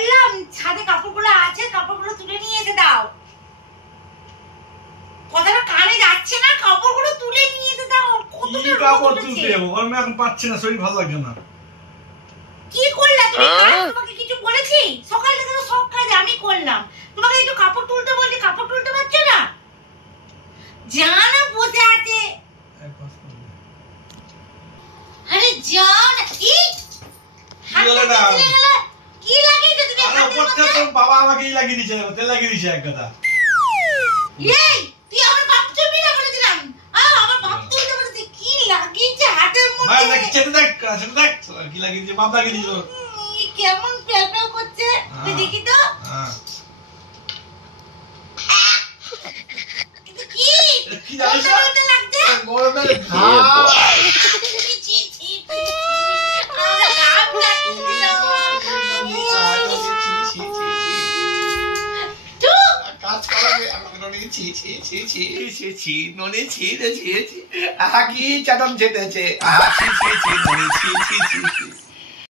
বললাম ছাদে কাপড়গুলো আছে, কাপড়গুলো তুলে নিয়ে এসে দাও। কথাটা কানে যাচ্ছে না, কাপড়গুলো তুলে নিয়ে এসে দাও। কি কাপড় তুলতে যাবো? আমি এখন পাচ্ছি না, শরীর ভালো লাগছে না। কি করলা তুমি? তোমাকে কিছু বলেছি? সকাল থেকে তো সব কাজ আমি করলাম, তোমাকে একটু কাপড় তুলতে বলছি, কাপড় তুলতে পারছো না? জানা বসে আছে। আরে জান কি কি লাগিয়েছো তুমি হাতের মধ্যে? বাবা আমাকে এই লাগিয়ে দিয়েছে, তেল লাগিয়ে দিয়েছে এক কথা। এই তুই আমার বাপ চুপি না বলেছিলাম। আমার বাপ তুলতে বলেছে, কি লাগিয়েছে হাতের মধ্যে? ভাই দেখ, চেতে দেখ, চেতে দেখ কি লাগিয়ে দিয়েছে, বাপ লাগিয়ে দিয়েছে। কেমন প্যাপা করছে তুই দেখি তো। কি কি জানিস না লাগছে গরমে কাজ করাবে কি চাটন চেটেছে।